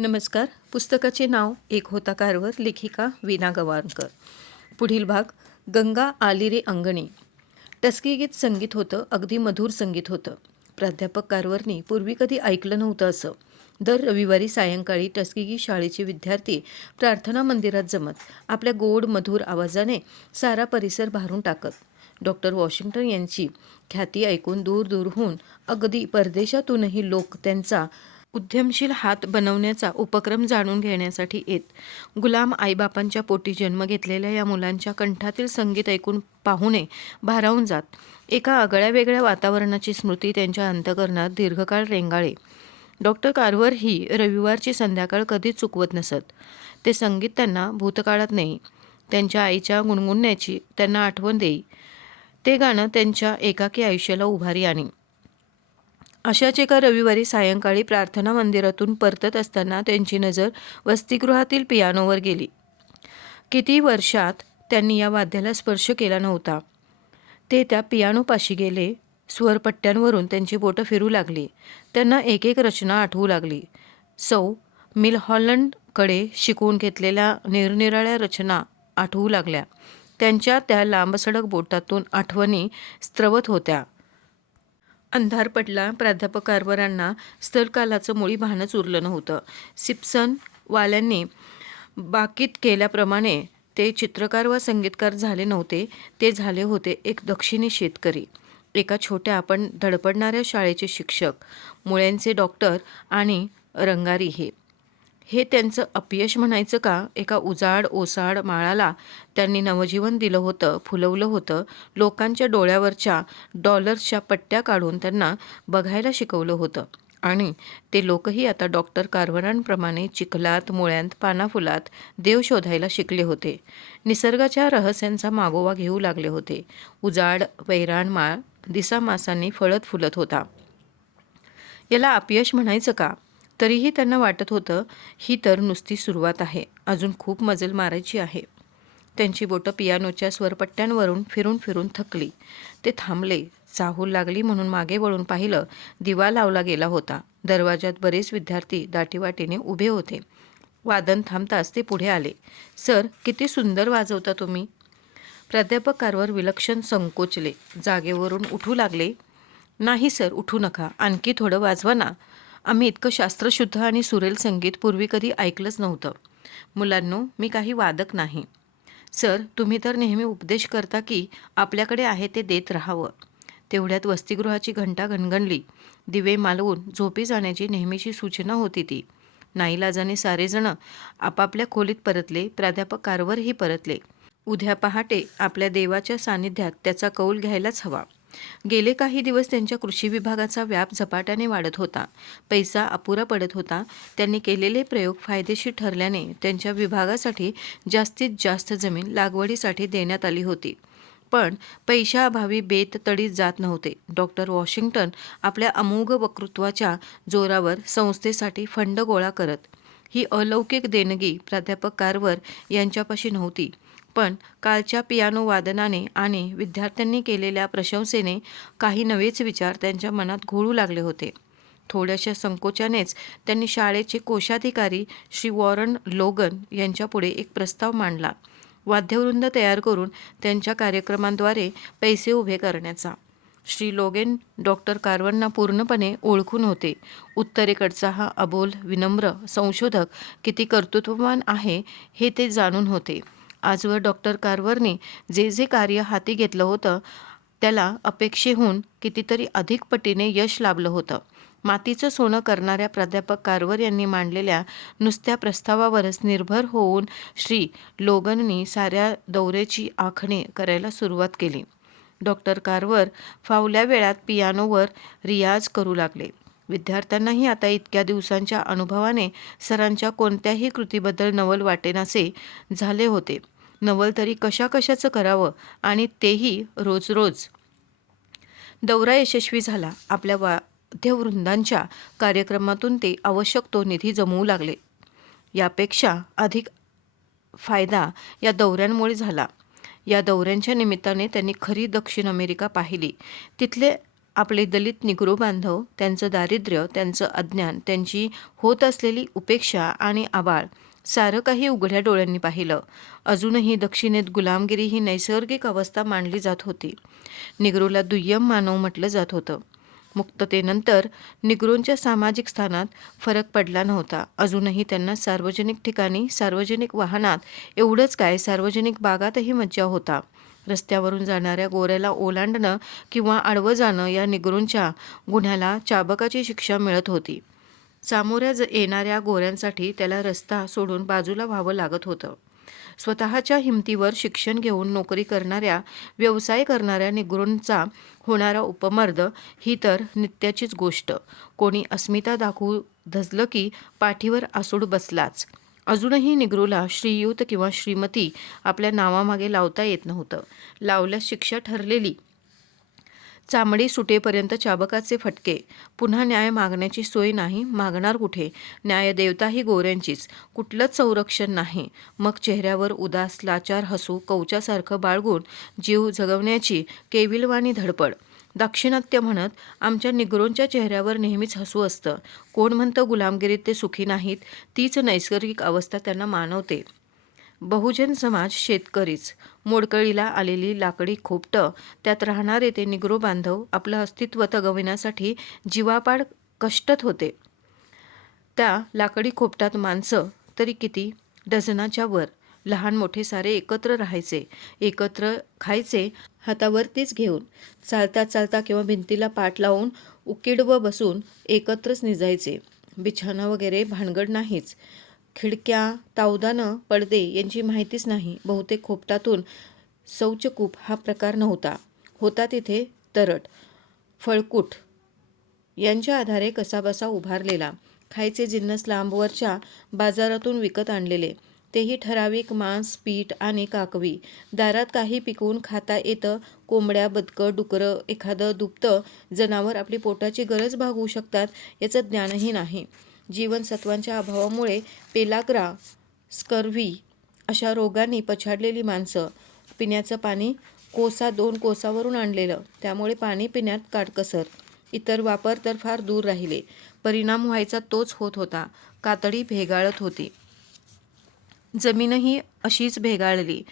नमस्कार. पुस्तकाचे नाव एक होता कारवर, लेखिका वीणा गवाणकर. पुढील भाग. गंगा आली रे अंगणी. टस्की गीत संगीत होतं, अगदी मधुर संगीत होतं. प्राध्यापक कारवरनी पूर्वी कधी ऐकलं नव्हतं असं. दर रविवारी सायंकाळी टस्कीगी शाळेचे विद्यार्थी प्रार्थना मंदिरात जमत आपल्या गोड मधुर आवाजाने सारा परिसर भारून टाकत. डॉक्टर वॉशिंग्टन यांची ख्याती ऐकून दूरदूरहून, अगदी परदेशातूनही लोक त्यांचा उद्यमशील हात बनवण्याचा उपक्रम जाणून घेण्यासाठी येत. गुलाम आईबापांच्या पोटी जन्म घेतलेल्या या मुलांच्या कंठातील संगीत ऐकून पाहुणे भारावून जात. एका आगळ्या वेगळ्या वातावरणाची स्मृती त्यांच्या अंतःकरणात दीर्घकाळ रेंगाळे. डॉक्टर कारवर ही रविवारची संध्याकाळ कधीच चुकवत नसत. ते संगीत त्यांना भूतकाळात नेई, त्यांच्या आईच्या गुणगुणण्याची त्यांना आठवण देई. ते गाणं त्यांच्या एकाकी आयुष्याला उभारी आणी. अशाच एका रविवारी सायंकाळी प्रार्थना मंदिरातून परतत असताना त्यांची नजर वसतिगृहातील पियानोवर गेली. किती वर्षात त्यांनी या वाद्याला स्पर्श केला नव्हता. ते त्या पियानोपाशी गेले. स्वरपट्ट्यांवरून त्यांची बोटं फिरू लागली. त्यांना एक एक रचना आठवू लागली. सौ मिलहॉलंडकडे शिकवून घेतलेल्या निरनिराळ्या रचना आठवू लागल्या. त्यांच्या त्या लांबसडक बोटातून आठवणी स्त्रवत होत्या. अंधार पडला. प्राध्यापक कारवरांना स्थलकालाचं मुळी भानच उरलं नव्हतं. सिप्सन वाल्यांनी बाकीत केल्याप्रमाणे ते चित्रकार वा संगीतकार झाले नव्हते. ते झाले होते एक दक्षिणी शेतकरी, एका छोट्या पण धडपडणाऱ्या शाळेचे शिक्षक, मुळ्यांचे डॉक्टर आणि रंगारी. हे त्यांचं अपयश म्हणायचं का? एका उजाड ओसाड माळाला त्यांनी नवजीवन दिलं होतं, फुलवलं होतं. लोकांच्या डोळ्यावरच्या डॉलर्सच्या पट्ट्या काढून त्यांना बघायला शिकवलं होतं. आणि ते लोकही आता डॉक्टर कारवरांप्रमाणे चिखलात, मुळ्यांत, पानाफुलात देव शोधायला शिकले होते. निसर्गाच्या रहस्यांचा मागोवा घेऊ लागले होते. उजाड वैराण माळ दिसामासांनी फळत फुलत होता. याला अपयश म्हणायचं का? तरीही त्यांना वाटत होतं, ही तर नुसती सुरुवात आहे, अजून खूप मजल मारायची आहे. त्यांची बोटं पियानोच्या स्वरपट्ट्यांवरून फिरून फिरून थकली. ते थांबले. चाहूल लागली म्हणून मागे वळून पाहिलं. दिवा लावला गेला होता. दरवाजात बरेच विद्यार्थी दाटीवाटीने उभे होते. वादन थांबताच ते पुढे आले. सर, किती सुंदर वाजवता तुम्ही. प्राध्यापक कारवर विलक्षण संकोचले. जागेवरून उठू लागले. नाही सर, उठू नका, आणखी थोडं वाजवा ना. आम्ही इतकं शास्त्रशुद्ध आणि सुरेल संगीत पूर्वी कधी ऐकलंच नव्हतं. मुलांनो, मी काही वादक नाही. सर, तुम्ही तर नेहमी उपदेश करता की आपल्याकडे आहे ते देत राहावं. तेवढ्यात वसतिगृहाची घंटा घणघणली. दिवे मालवून झोपी जाण्याची नेहमीची सूचना होती ती. नाईलाजाने सारेजण आपापल्या खोलीत परतले. प्राध्यापक कारवरही परतले. उद्या पहाटे आपल्या देवाच्या सानिध्यात त्याचा कौल घ्यायलाच हवा. गेले काही दिवस त्यांच्या कृषी विभागाचा व्याप झपाट्याने वाढत होता. पैसा अपुरा पडत होता. त्यांनी केलेले प्रयोग फायदेशीर ठरल्याने त्यांच्या विभागासाठी जास्तीत जास्त जमीन लागवडीसाठी देण्यात आली होती. पण पैशाअभावी बेत तडीत जात नव्हते. डॉक्टर वॉशिंग्टन आपल्या अमोघ वक्तृत्वाच्या जोरावर संस्थेसाठी फंड गोळा करत. ही अलौकिक देणगी प्राध्यापक कारवर यांच्यापाशी नव्हती. पण कालच्या पियानो वादनाने आणि विद्यार्थ्यांनी केलेल्या प्रशंसेने काही नवेच विचार त्यांच्या मनात घोळू लागले होते. थोड्याशा संकोचानेच त्यांनी शाळेचे कोषाधिकारी श्री वॉरन लोगन यांच्यापुढे एक प्रस्ताव मांडला. वाद्यवृंद तयार करून त्यांच्या कार्यक्रमांद्वारे पैसे उभे करण्याचा. श्री लोगेन डॉक्टर कारवरांना पूर्णपणे ओळखून होते. उत्तरेकडचा हा अबोल विनम्र संशोधक किती कर्तृत्ववान आहे हे ते जाणून होते. आजवर डॉक्टर कारवरने जे जे कार्य हाती घेतलं होतं त्याला अपेक्षेहून कितीतरी अधिक पटीने यश लाभलं होतं. मातीचं सोनं करणाऱ्या प्राध्यापक कारवर यांनी मांडलेल्या नुसत्या प्रस्तावावरच निर्भर होऊन श्री लोगननी साऱ्या दौऱ्याची आखणी करायला सुरुवात केली. डॉक्टर कारवर फावल्या वेळात पियानोवर रियाज करू लागले. विद्यार्थ्यांनाही आता इतक्या दिवसांच्या अनुभवाने सरांच्या कोणत्याही कृतीबद्दल नवल वाटेनासे झाले होते. नवल तरी कशाचं करावं, आणि तेही रोज रोज. दौरा यशस्वी झाला. आपल्या वाद्यवृंदांच्या कार्यक्रमातून ते आवश्यक तो निधी जमवू लागले. यापेक्षा अधिक फायदा या दौऱ्यांमुळे झाला. या दौऱ्यांच्या निमित्ताने त्यांनी खरी दक्षिण अमेरिका पाहिली. तिथले आपले दलित निग्रो बांधव, त्यांचं दारिद्र्य, त्यांचं अज्ञान, त्यांची होत असलेली उपेक्षा आणि आबाळ सारं काही उघड्या डोळ्यांनी पाहिलं. अजूनही दक्षिणेत गुलामगिरी ही नैसर्गिक अवस्था मानली जात होती. निग्रोला दुय्यम मानव म्हटलं जात होतं. मुक्ततेनंतर निग्रोंच्या सामाजिक स्थानात फरक पडला नव्हता. अजूनही त्यांना सार्वजनिक ठिकाणी, सार्वजनिक वाहनात, एवढंच काय सार्वजनिक बागातही मज्जा होता. रस्त्यावरून जाणाऱ्या गोऱ्याला ओलांडणं किंवा आडवं जाणं या निग्रोंच्या गुन्ह्याला चाबकाची शिक्षा मिळत होती. सामोऱ्या येणाऱ्या गोऱ्यांसाठी त्याला रस्ता सोडून बाजूला व्हावं लागत होतं. स्वतःच्या हिमतीवर शिक्षण घेऊन नोकरी करणाऱ्या, व्यवसाय करणाऱ्या निग्रोंचा होणारा उपमर्द ही तर नित्याचीच गोष्ट. कोणी अस्मिता दाखवू धजलं की पाठीवर आसूड बसलाच. अजूनही निग्रोला श्रीयुत किंवा श्रीमती आपल्या नावामागे लावता येत नव्हतं. लावल्यास शिक्षा ठरलेली. चामडी सुटेपर्यंत चाबकाचे फटके. पुन्हा न्याय मागण्याची सोय नाही. मागणार कुठे? न्यायदेवता ही गोऱ्यांचीच. कुठलंच संरक्षण नाही. मग चेहऱ्यावर उदास लाचार हसू कवचासारखं बाळगून जीव जगवण्याची केविलवाणी धडपड. दाक्षिणात्य म्हणत आमच्या निग्रोंच्या चेहऱ्यावर नेहमीच हसू असतं. कोण म्हणतं गुलामगिरीत ते सुखी नाहीत? तीच नैसर्गिक अवस्था त्यांना मानवते. बहुजन समाज शेतकरीच. मोडकळीला आलेली लाकडी खोपटं, त्यात राहणारे ते निग्रो बांधव आपलं अस्तित्व तगविण्यासाठी जीवापाड कष्टत होते. त्या लाकडी खोपटात माणसं तरी किती? डझनाच्या वर. लहान मोठे सारे एकत्र राहायचे, एकत्र खायचे, हातावरतीच घेऊन. चालता चालता किंवा भिंतीला पाठ लावून उकिडवं बसून एकत्रच निजायचे. बिछाना वगैरे भानगड नाहीच. खिडक्या, तावदानं, पडदे यांची माहितीच नाही. बहुतेक खोपटातून शौचकूप हा प्रकार नव्हता. होता तिथे तरट, फळकूट यांच्या आधारे कसाबसा उभारलेला. खायचे जिन्नस लांबवरच्या बाजारातून विकत आणलेले, तेही ठराविक मांस, पीठ आणि काकवी. दारात काही पिकवून खाता येतं. कोंबड्या, बदकं, डुकरं, एखादं दुभतं जनावर आपली पोटाची गरज भागवू शकतात याचं ज्ञानही नाही. जीवनसत्वांच्या अभावामुळे पेलाग्रा, स्कर्व्ही अशा रोगांनी पछाडलेली माणसं. पिण्याचं पाणी कोसा 2 कोसावरून आणलेलं, त्यामुळे पाणी पिण्यात काटकसर. इतर वापर तर फार दूर राहिले. परिणाम व्हायचा तोच होत होता. कातडी भेगाळत होती. जमीनही अशीच भेगाळली.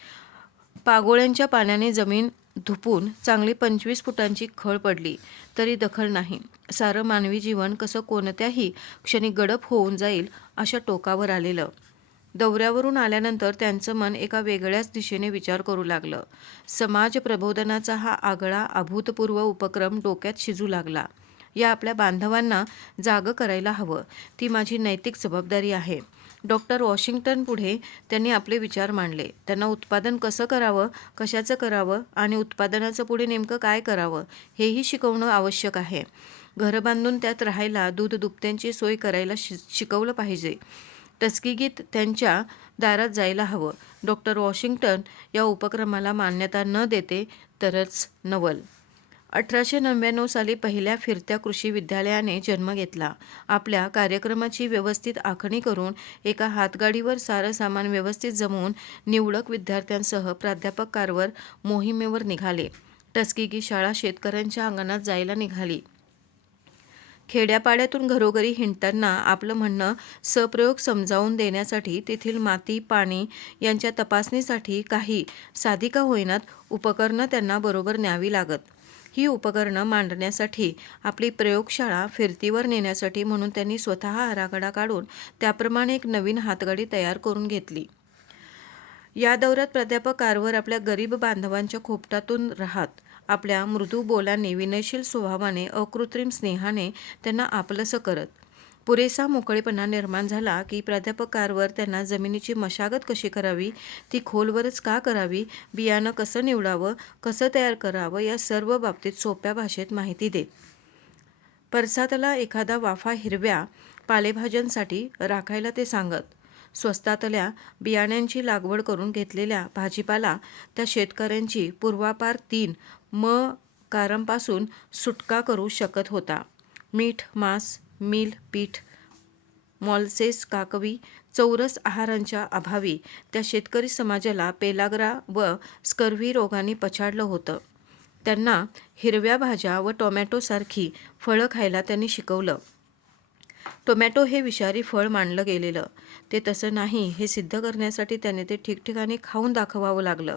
पागोळ्यांच्या पाण्याने जमीन धुपून चांगली 25 फुटांची खळ पडली तरी दखल नाही. सारं मानवी जीवन कसं कोणत्याही क्षणी गडप होऊन जाईल अशा टोकावर आलेलं. दौऱ्यावरून आल्यानंतर त्यांचं मन एका वेगळ्याच दिशेने विचार करू लागलं. समाज प्रबोधनाचा हा आगळा अभूतपूर्व उपक्रम डोक्यात शिजू लागला. या आपल्या बांधवांना जागं करायला हवं. ती माझी नैतिक जबाबदारी आहे. डॉक्टर वॉशिंग्टन पुढे त्यांनी आपले विचार मांडले. त्यांना उत्पादन कसं करावं, कशाचं करावं आणि उत्पादनाचं पुढे नेमकं काय करावं हेही शिकवणं आवश्यक आहे. घरं बांधून त्यात राहायला, दूध दुभत्यांची सोय करायला शिकवलं पाहिजे. टस्किगीत त्यांच्या दारात जायला हवं. डॉक्टर वॉशिंग्टन या उपक्रमाला मान्यता न देते तरच नवल. 1899 साली पहिल्या फिरत्या कृषी विद्यालयाने जन्म घेतला. आपल्या कार्यक्रमाची व्यवस्थित आखणी करून एका हातगाडीवर सारं सामान व्यवस्थित जमवून निवडक विद्यार्थ्यांसह प्राध्यापक कारवर मोहिमेवर निघाले. टस्किगी शाळा शेतकऱ्यांच्या अंगणात जायला निघाली. खेड्यापाड्यातून घरोघरी हिंडताना आपलं म्हणणं सप्रयोग समजावून देण्यासाठी तेथील माती, पाणी यांच्या तपासणीसाठी काही साधी का होईनात उपकरणं त्यांना बरोबर न्यावी लागत. ही उपकरणं मांडण्यासाठी, आपली प्रयोगशाळा फिरतीवर नेण्यासाठी म्हणून त्यांनी स्वतः आराखडा काढून त्याप्रमाणे एक नवीन हातगाडी तयार करून घेतली. या दौऱ्यात प्राध्यापक कारवर आपल्या गरीब बांधवांच्या खोपटातून राहत. आपल्या मृदू बोलाने, विनयशील स्वभावाने, अकृत्रिम स्नेहाने त्यांना आपलंसं करत. पुरेसा मोकळेपणा निर्माण झाला की प्राध्यापक कारवर त्यांना जमिनीची मशागत कशी करावी, ती खोलवरच का करावी, बियाणं कसं निवडावं, कसं तयार करावं या सर्व बाबतीत सोप्या भाषेत माहिती देत. परसातला एखादा वाफा हिरव्या पालेभाज्यांसाठी राखायला ते सांगत. स्वस्तातल्या बियाण्यांची लागवड करून घेतलेल्या भाजीपाला त्या शेतकऱ्यांची पूर्वापार 3 कारांपासून सुटका करू शकत होता. मीठ, मांस, मिल, पीठ, मॉलसेस, काकवी, चौरस आहारांच्या अभावी त्या शेतकरी समाजाला पेलाग्रा व स्कर्व्ही रोगांनी पछाडलं होतं. त्यांना हिरव्या भाज्या व टोमॅटोसारखी फळं खायला त्यांनी शिकवलं. टोमॅटो हे विषारी फळ मानलं गेलेलं, ते तसं नाही हे सिद्ध करण्यासाठी त्याने ते ठिकठिकाणी खाऊन दाखवावं लागलं.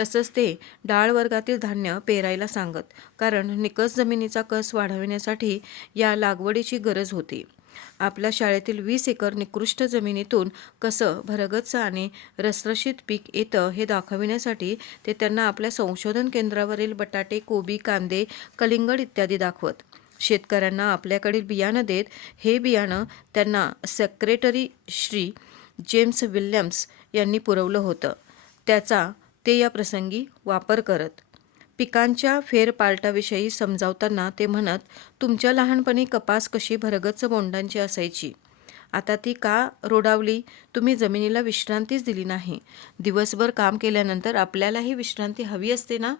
तसंच ते डाळ वर्गातील धान्य पेरायला सांगत, कारण निकस जमिनीचा कस वाढविण्यासाठी या लागवडीची गरज होती. आपल्या शाळेतील 20 एकर निकृष्ट जमिनीतून कसं भरगच्च आणि रसरशीत पीक येतं हे दाखविण्यासाठी ते त्यांना आपल्या संशोधन केंद्रावरील बटाटे, कोबी, कांदे, कलिंगड इत्यादी दाखवत. शेतकऱ्यांना आपल्याकडील बियाणं देत हे बियाणं त्यांना सेक्रेटरी श्री जेम्स विल्यम्स यांनी पुरवलं होतं. त्याचा ते या प्रसंगी वापर करत. पिकांच्या फेरपालटाविषयी समजावताना ते म्हणत, तुमच्या लहानपणी कपास कशी भरगच्च बोंडांची असायची, आता ती का रोडावली? तुम्ही जमिनीला विश्रांतीच दिली नाही. दिवसभर काम केल्यानंतर आपल्यालाही विश्रांती हवी असते ना?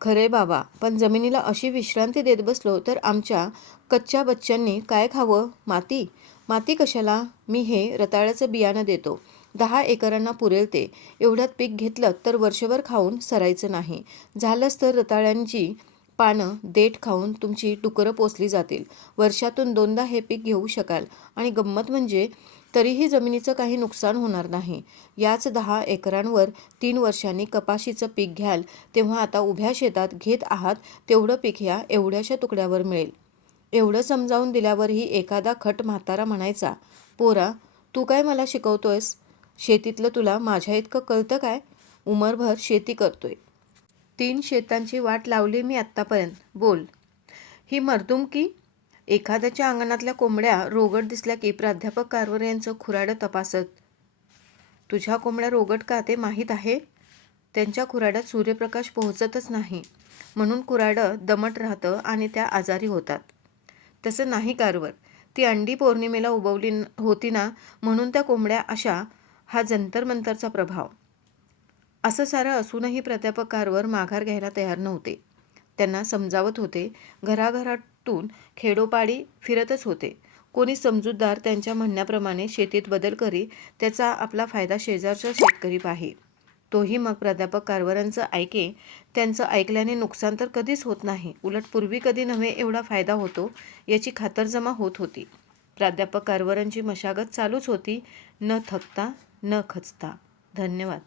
खरे बाबा, पण जमिनीला अशी विश्रांती देत बसलो तर आमच्या कच्च्या बच्च्यांनी काय खावं? माती? माती कशाला? मी हे रताळ्याचं बियाणं देतो. 10 एकरांना पुरेल ते. एवढ्यात पीक घेतलं तर वर्षभर खाऊन सरायचं नाही. झालंच तर रताळ्यांची पानं देठ खाऊन तुमची डुकरं पोसली जातील. वर्षातून 2दा हे पीक घेऊ शकाल आणि गंमत म्हणजे तरीही जमिनीचं काही नुकसान होणार नाही. याच 10 एकरांवर 3 वर्षांनी कपाशीचं पीक घ्याल तेव्हा आता उभ्या शेतात घेत आहात तेवढं पीक ह्या एवढ्याशा तुकड्यावर मिळेल. एवढं समजावून दिल्यावरही एखादा खट म्हातारा म्हणायचा, पोरा, तू काय मला शिकवतोयस? शेतीतलं तुला माझ्या इतकं कळतं काय? उमरभर शेती करतोय. 3 शेतांची वाट लावली मी आत्तापर्यंत. बोल. ही मर्दुमकी? एखाद्याच्या अंगणातल्या कोंबड्या रोगट दिसल्या की प्राध्यापक कारवर यांचं खुराडं तपासत. तुझ्या कोंबड्या रोगट का ते माहीत आहे? त्यांच्या खुराड्यात सूर्यप्रकाश पोहोचतच नाही, म्हणून कुऱ्हाडं दमट राहतं आणि त्या आजारी होतात. तसं नाही कारवर. ती अंडी पौर्णिमेला उबवली होती ना, म्हणून त्या कोंबड्या अशा. हा जंतर-मंतरचा प्रभाव. असं सारं असूनही प्राध्यापक कारवर माघार घ्यायला तयार नव्हते. त्यांना समजावत होते. घराघरातून खेडोपाडी फिरतच होते. कोणी समजूतदार त्यांच्या म्हणण्याप्रमाणे शेतीत बदल करी, त्याचा आपला फायदा शेजारचा शेतकरी पाही. तोही मग प्राध्यापक कारवारांचं ऐके. त्यांचं ऐकल्याने नुकसान तर कधीच होत नाही, उलट पूर्वी कधी नव्हे एवढा फायदा होतो याची खातरजमा होत होती. प्राध्यापक कारवारांची मशागत चालूच होती, न थकता न खचता. धन्यवाद.